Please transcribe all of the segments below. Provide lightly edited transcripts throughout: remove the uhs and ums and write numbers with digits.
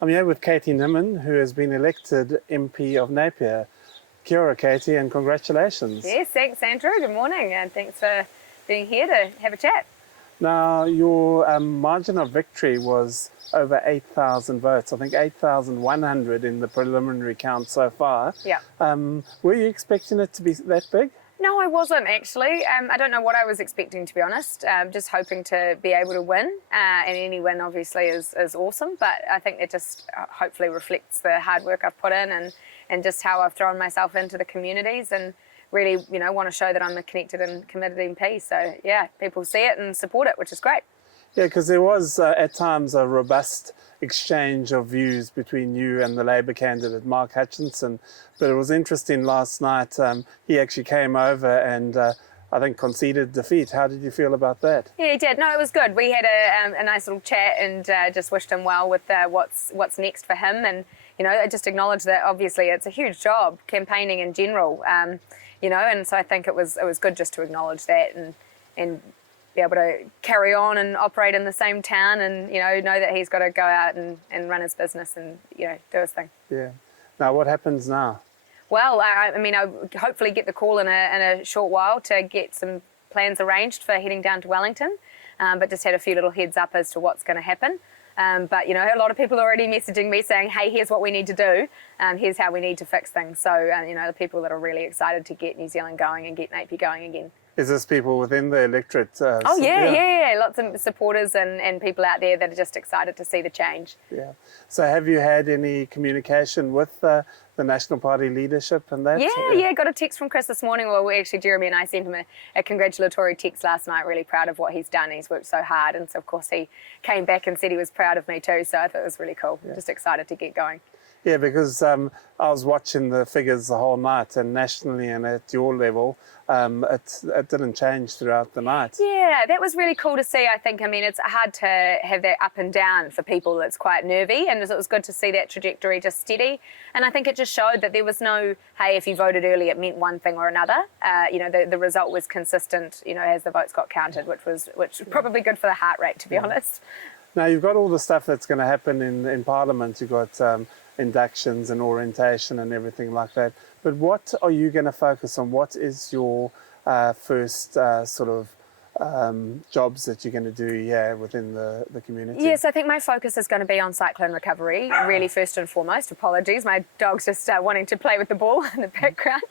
I'm here with Katie Nimon, who has been elected MP of Napier. Kia ora, Katie, and congratulations. Yes, thanks, Andrew. Good morning, and thanks for being here to have a chat. Now, your margin of victory was over 8,000 votes. I think 8,100 in the preliminary count so far. Yeah. Were you expecting it to be that big? No, I wasn't actually. I don't know what I was expecting, to be honest. Just hoping to be able to win, and any win obviously is awesome. But I think it just hopefully reflects the hard work I've put in and just how I've thrown myself into the communities and really, want to show that I'm a connected and committed MP. So yeah, people see it and support it, which is great. Yeah, because there was at times a robust exchange of views between you and the Labour candidate, Mark Hutchinson. But it was interesting last night, he actually came over and I think conceded defeat. How did you feel about that? Yeah, he did. No, it was good. We had a nice little chat and just wished him well with what's next for him. And, I just acknowledged that obviously it's a huge job, campaigning in general, and so I think it was good just to acknowledge that and be able to carry on and operate in the same town and, know that he's got to go out and run his business and, do his thing. Yeah. Now, what happens now? Well, I'll hopefully get the call in a short while to get some plans arranged for heading down to Wellington, but just had a few little heads up as to what's going to happen. But, a lot of people are already messaging me saying, hey, here's what we need to do. Here's how we need to fix things. So, the people that are really excited to get New Zealand going and get Napier going again. Is this people within the electorate? Yeah. Lots of supporters and people out there that are just excited to see the change. Yeah. So have you had any communication with the National Party leadership and that? Yeah. Got a text from Chris this morning. Well, actually, Jeremy and I sent him a congratulatory text last night, really proud of what he's done. He's worked so hard. And so, of course, he came back and said he was proud of me too. So I thought it was really cool. Yeah. Just excited to get going. Yeah, because I was watching the figures the whole night, and nationally and at your level, it didn't change throughout the night. Yeah, that was really cool to see, I think. It's hard to have that up and down for people. It's quite nervy, and it was good to see that trajectory just steady. And I think it just showed that there was no, hey, if you voted early, it meant one thing or another. The result was consistent, as the votes got counted, which was probably good for the heart rate, to be honest. Now, you've got all the stuff that's going to happen in Parliament. You've got inductions and orientation and everything like that. But what are you going to focus on? What is your first jobs that you're going to do here within the community? Yes, I think my focus is going to be on cyclone recovery, really first and foremost. Apologies, my dog's just wanting to play with the ball in the background.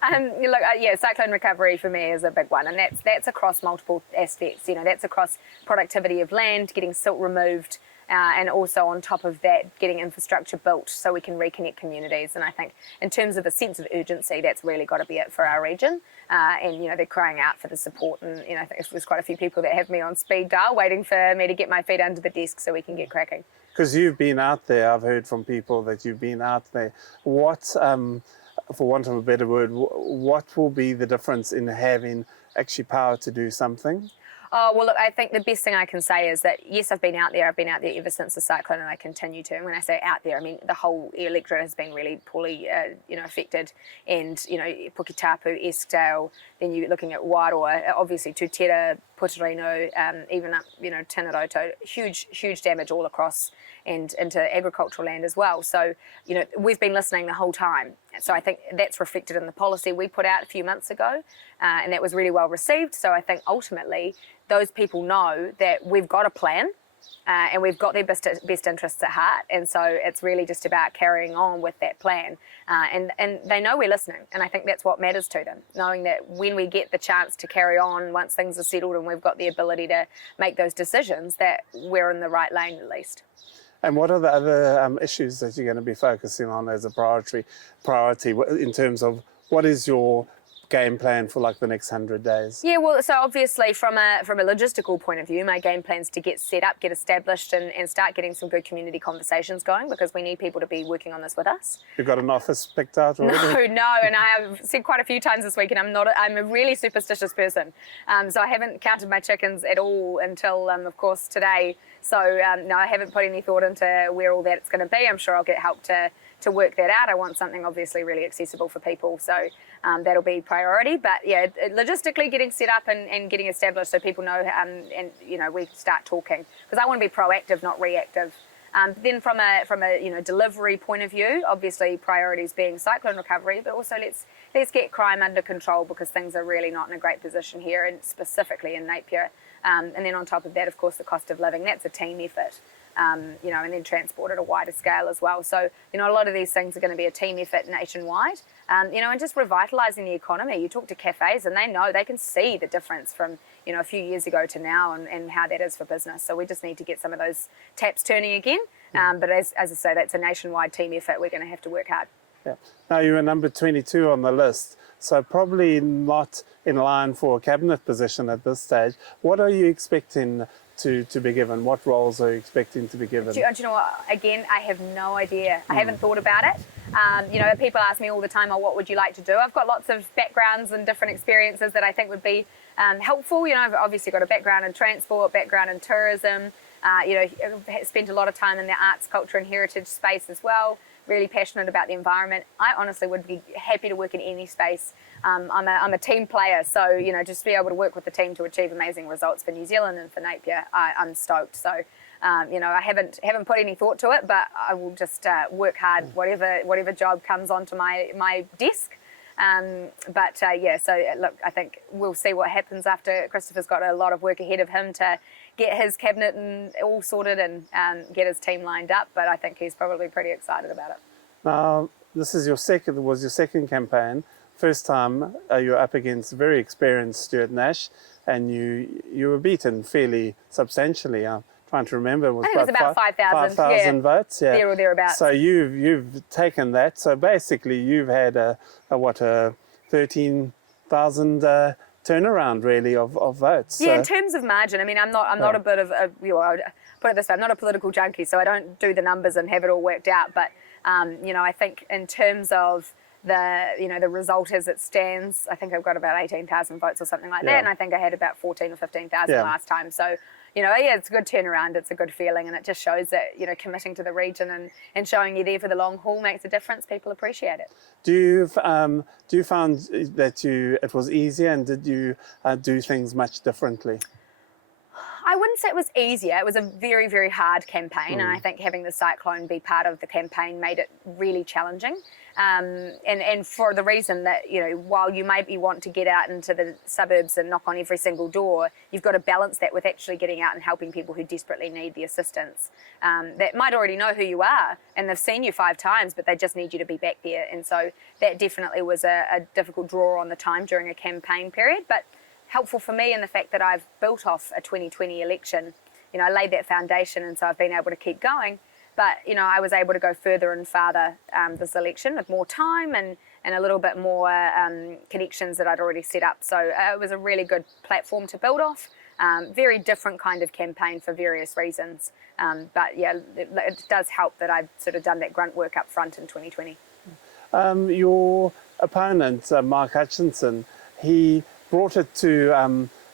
Cyclone recovery for me is a big one, and that's across multiple aspects. That's across productivity of land, getting silt removed, and also on top of that, getting infrastructure built so we can reconnect communities. And I think in terms of a sense of urgency, that's really got to be it for our region. They're crying out for the support. And, I think there's quite a few people that have me on speed dial waiting for me to get my feet under the desk so we can get cracking. Because you've been out there, I've heard from people that you've been out there. What, for want of a better word, what will be the difference in having actually power to do something? Oh, well, look, I think the best thing I can say is that, yes, I've been out there. I've been out there ever since the cyclone, and I continue to. And when I say out there, I mean the whole electorate has been really poorly, affected. And, Puketapu, Eskdale, then you're looking at Wairoa, obviously Tutera, Putarino, even up, Tinaroto, huge damage all across and into agricultural land as well. So, we've been listening the whole time. So I think that's reflected in the policy we put out a few months ago, and that was really well received. So I think ultimately those people know that we've got a plan and we've got their best interests at heart. And so it's really just about carrying on with that plan. And they know we're listening. And I think that's what matters to them, knowing that when we get the chance to carry on, once things are settled and we've got the ability to make those decisions, that we're in the right lane at least. And what are the other issues that you're going to be focusing on as a priority in terms of what is your game plan for like the next 100 days? Yeah, well, so obviously from a logistical point of view, my game plan is to get set up, get established and start getting some good community conversations going, because we need people to be working on this with us. You've got an office picked out already? No, and I have said quite a few times this week, and I'm a really superstitious person. So I haven't counted my chickens at all until, of course, today. So no, I haven't put any thought into where all that's going to be. I'm sure I'll get help to work that out. I want something obviously really accessible for people. So that'll be priority. But yeah, logistically getting set up and getting established so people know and we start talking. Because I want to be proactive, not reactive. Then from a delivery point of view, obviously priorities being cyclone recovery, but also let's get crime under control because things are really not in a great position here, and specifically in Napier. And then on top of that, of course, the cost of living, that's a team effort. And then transport at a wider scale as well. So, a lot of these things are going to be a team effort nationwide, and just revitalising the economy. You talk to cafes and they can see the difference from, a few years ago to now and how that is for business. So we just need to get some of those taps turning again. But as I say, that's a nationwide team effort. We're going to have to work hard. Yeah. Now you were number 22 on the list, so probably not in line for a cabinet position at this stage. What are you expecting to be given? What roles are you expecting to be given? Do you know what? Again, I have no idea. I haven't thought about it. People ask me all the time, what would you like to do? I've got lots of backgrounds and different experiences that I think would be helpful. I've obviously got a background in transport, background in tourism. I've spent a lot of time in the arts, culture and heritage space as well. Really passionate about the environment. I honestly would be happy to work in any space. I'm a team player, so just to be able to work with the team to achieve amazing results for New Zealand and for Napier, I'm stoked. So I haven't put any thought to it, but I will just work hard whatever job comes onto my desk. So look, I think we'll see what happens after Christopher's got a lot of work ahead of him to get his cabinet and all sorted and get his team lined up. But I think he's probably pretty excited about it. Now, this is your second campaign. First time you're up against very experienced Stuart Nash, and you were beaten fairly substantially. I'm trying to remember. I think it was about 5,000 votes. Yeah, there or thereabouts. So you've taken that. So basically, you've had a 13,000 turnaround really of votes. Yeah, in terms of margin, I'm not a bit of a, put it this way, I'm not a political junkie, so I don't do the numbers and have it all worked out. But I think in terms of the result as it stands, I think I've got about 18,000 votes or something like that, and I think I had about 14 or 15,000 last time. So it's a good turnaround, it's a good feeling, and it just shows that committing to the region and showing you're there for the long haul makes a difference. People appreciate it. Do you find that it was easier, and did you do things much differently? I wouldn't say it was easier. It was a very, very hard campaign, and I think having the cyclone be part of the campaign made it really challenging. And for the reason that, while you maybe want to get out into the suburbs and knock on every single door, you've got to balance that with actually getting out and helping people who desperately need the assistance. That might already know who you are and they've seen you 5 times, but they just need you to be back there. And so that definitely was a difficult draw on the time during a campaign period, but helpful for me in the fact that I've built off a 2020 election. I laid that foundation, and so I've been able to keep going. But, I was able to go further and farther this election with more time and a little bit more connections that I'd already set up. So it was a really good platform to build off. Very different kind of campaign for various reasons. But yeah, it does help that I've sort of done that grunt work up front in 2020. Your opponent, Mark Hutchinson, he brought it to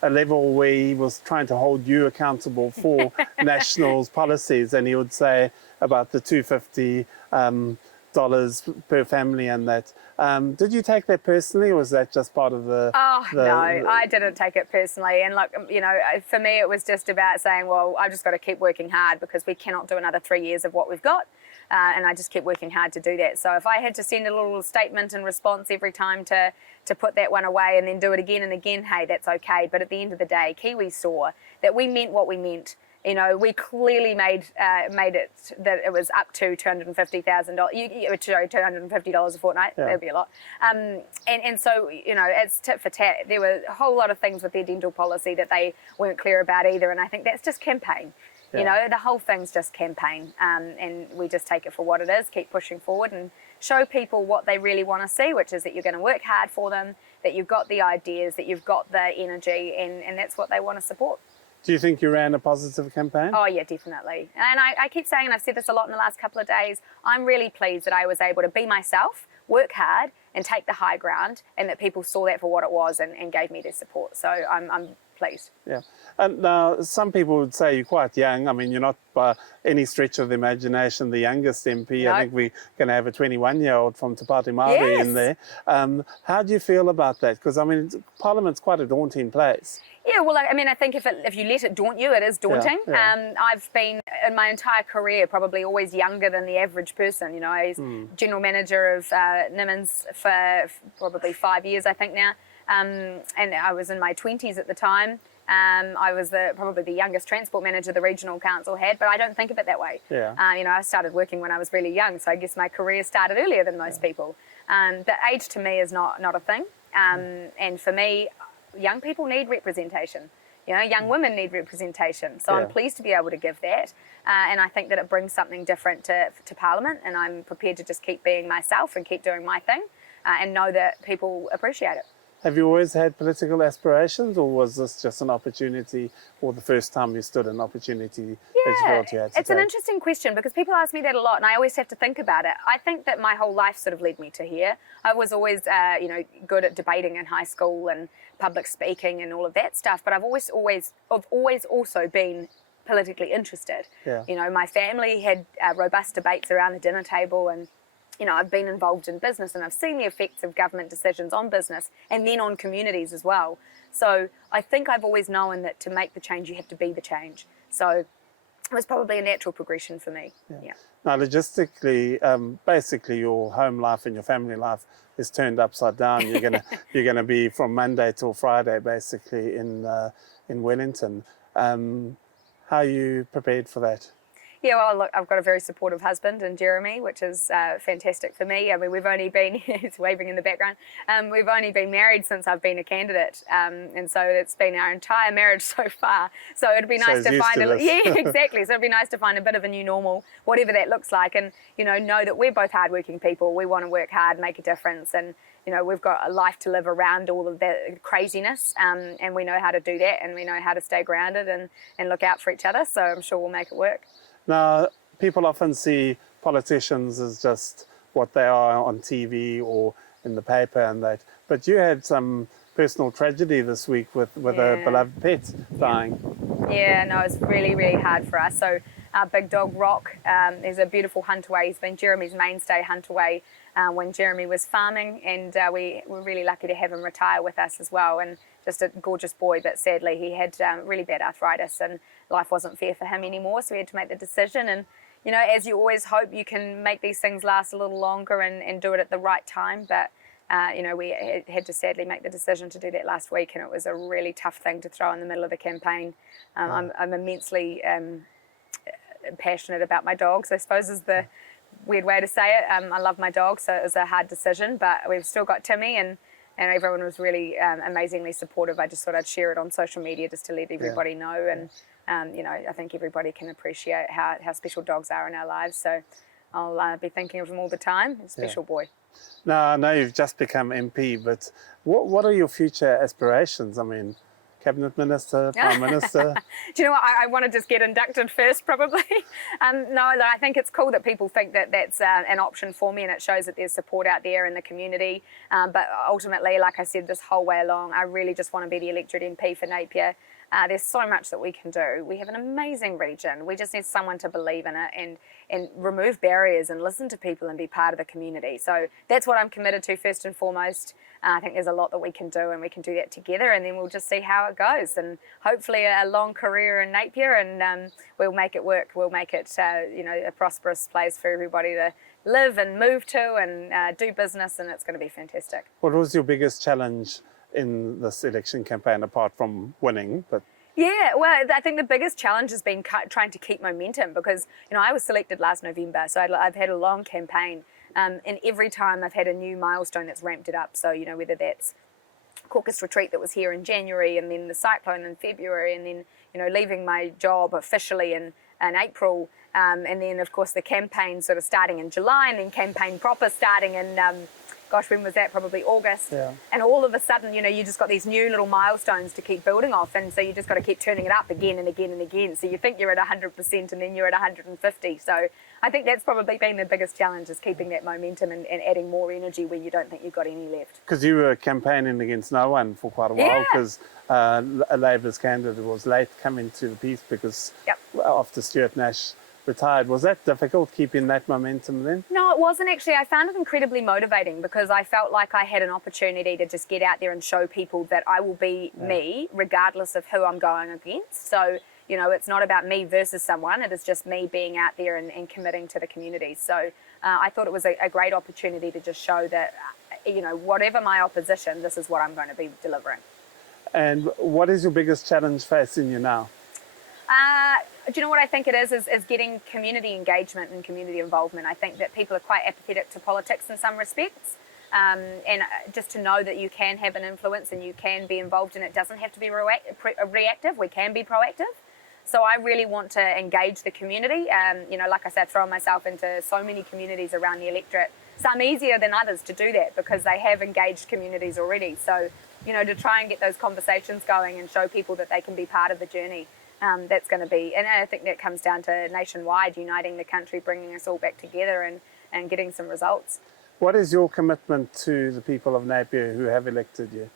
a level where he was trying to hold you accountable for National's policies, and he would say about the $250 per family and that. Did you take that personally, or was that just part of the... No, I didn't take it personally. And look, for me it was just about saying, well, I've just got to keep working hard because we cannot do another 3 years of what we've got. And I just kept working hard to do that. So if I had to send a little statement and response every time to put that one away and then do it again and again, hey, that's okay. But at the end of the day, Kiwis saw that we meant what we meant. We clearly made it that it was up to $250,000. $250 a fortnight. Yeah. That'd be a lot. And so it's tit for tat. There were a whole lot of things with their dental policy that they weren't clear about either. And I think that's just campaign. Yeah. The whole thing's just campaign, and we just take it for what it is, keep pushing forward and show people what they really want to see, which is that you're going to work hard for them, that you've got the ideas, that you've got the energy, and that's what they want to support. Do you think you ran a positive campaign? Oh yeah, definitely. And I keep saying, and I've said this a lot in the last couple of days, I'm really pleased that I was able to be myself, work hard and take the high ground, and that people saw that for what it was and gave me their support. So I'm pleased. Yeah. And now some people would say you're quite young. I mean, you're not by any stretch of the imagination the youngest MP. No. I think we're going to have a 21-year-old from Te Pāti Māori Yes. in there. How do you feel about that? Because, I mean, Parliament's quite a daunting place. Yeah, well, I mean, I think if you let it daunt you, it is daunting. Yeah. I've been, in my entire career, probably always younger than the average person. You know, I was general manager of Nimon's for probably 5 years, I think now. And I was in my 20s at the time. I was probably the youngest transport manager the regional council had, but I don't think of it that way. Yeah. You know, I started working when I was really young, so I guess my career started earlier than most people. The age to me is not a thing. And for me, young people need representation. You know, young women need representation. So I'm pleased to be able to give that. And I think that it brings something different to Parliament, and I'm prepared to just keep being myself and keep doing my thing and know that people appreciate it. Have you always had political aspirations, or was this just an opportunity, or the first time you stood an opportunity that you felt you had to it's an take? interesting question because people ask me that a lot, and I always have to think about it. I think that my whole life sort of led me to here. I was always, you know, good at debating in high school and public speaking and all of that stuff, but I've always also been politically interested. Yeah. You know, my family had robust debates around the dinner table, and you know, I've been involved in business and I've seen the effects of government decisions on business and then on communities as well. So I think I've always known that to make the change, you have to be the change. So it was probably a natural progression for me. Yeah. Now, logistically, basically your home life and your family life is turned upside down. You're gonna be from Monday till Friday, basically in Wellington. How are you prepared for that? Yeah, well, look, I've got a very supportive husband in Jeremy, which is fantastic for me. I mean, we've only been, he's waving in the background, we've only been married since I've been a candidate. And so it's been our entire marriage so far. So it'd be nice to find yeah, exactly. So it'd be nice to find a bit of a new normal, whatever that looks like. And, you know that we're both hardworking people. We want to work hard, make a difference. And, you know, we've got a life to live around all of that craziness. And we know how to do that, and we know how to stay grounded and look out for each other. So I'm sure we'll make it work. Now, people often see politicians as just what they are on TV or in the paper and that. But you had some personal tragedy this week with a beloved pet dying. Yeah, no, it's really, really hard for us. So our big dog, Hawke, is a beautiful huntaway. He's been Jeremy's mainstay huntaway when Jeremy was farming, and we were really lucky to have him retire with us as well. And just a gorgeous boy, but sadly he had really bad arthritis and life wasn't fair for him anymore, so we had to make the decision. And, you know, as you always hope, you can make these things last a little longer and do it at the right time. But, you know, we had to sadly make the decision to do that last week, and it was a really tough thing to throw in the middle of the campaign. I'm immensely passionate about my dogs, I suppose is the weird way to say it. I love my dogs, so it was a hard decision, but we've still got Timmy, and everyone was really amazingly supportive. I just thought I'd share it on social media just to let everybody know. And, you know, I think everybody can appreciate how special dogs are in our lives. So I'll be thinking of him all the time. A special boy. Now, I know you've just become MP, but what are your future aspirations? I mean, Cabinet Minister, Prime Minister? Do you know what? I want to just get inducted first, probably. No, I think it's cool that people think that that's an option for me, and it shows that there's support out there in the community. But ultimately, like I said, this whole way along, I really just want to be the elected MP for Napier. There's so much that we can do. We have an amazing region. We just need someone to believe in it and remove barriers and listen to people and be part of the community. So that's what I'm committed to first and foremost. I think there's a lot that we can do, and we can do that together, and then we'll just see how it goes. And hopefully a long career in Napier, and we'll make it work. We'll make it, you know, a prosperous place for everybody to live and move to and do business, and it's going to be fantastic. What was your biggest challenge in this election campaign, apart from winning? But yeah, well, I think the biggest challenge has been trying to keep momentum because, you know, I was selected last November, so I've had a long campaign. And every time I've had a new milestone that's ramped it up. So, you know, whether that's caucus retreat that was here in January, and then the cyclone in February, and then, you know, leaving my job officially in April, and then, of course, the campaign sort of starting in July, and then campaign proper starting in gosh, when was that? Probably August. Yeah. And all of a sudden, you know, you just got these new little milestones to keep building off. And so you just got to keep turning it up again and again and again. So you think you're at 100% and then you're at 150. So I think that's probably been the biggest challenge, is keeping that momentum and adding more energy when you don't think you've got any left. Because you were campaigning against no one for quite a while, Yeah. because a Labour's candidate was late coming to the piece because Yep. after Stuart Nash retired. Was that difficult, keeping that momentum then? No, it wasn't actually. I found it incredibly motivating because I felt like I had an opportunity to just get out there and show people that I will be me regardless of who I'm going against. So, you know, it's not about me versus someone. It is just me being out there and committing to the community. So I thought it was a great opportunity to just show that, you know, whatever my opposition, this is what I'm going to be delivering. And what is your biggest challenge facing you now? Do you know what I think it is getting community engagement and community involvement. I think that people are quite apathetic to politics in some respects. And just to know that you can have an influence and you can be involved, and it doesn't have to be reactive, we can be proactive. So I really want to engage the community. You know, like I said, throw myself into so many communities around the electorate. Some easier than others to do that because they have engaged communities already. So, you know, to try and get those conversations going and show people that they can be part of the journey. That's going to be, and I think that comes down to nationwide, uniting the country, bringing us all back together and getting some results. What is your commitment to the people of Napier who have elected you?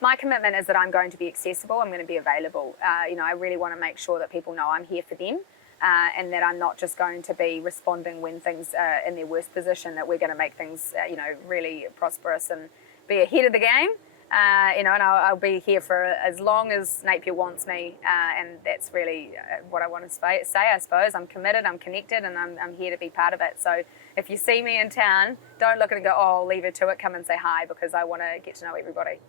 My commitment is that I'm going to be accessible, I'm going to be available. You know, I really want to make sure that people know I'm here for them and that I'm not just going to be responding when things are in their worst position, that we're going to make things, you know, really prosperous and be ahead of the game. You know, and I'll be here for as long as Napier wants me, and that's really what I want to say, I suppose. I'm committed, I'm connected, and I'm here to be part of it. So if you see me in town, don't look at it and go, oh, I'll leave her to it, come and say hi, because I want to get to know everybody.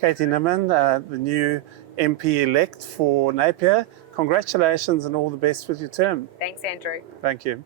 Katie Nimon, the new MP-elect for Napier, congratulations and all the best with your term. Thanks, Andrew. Thank you.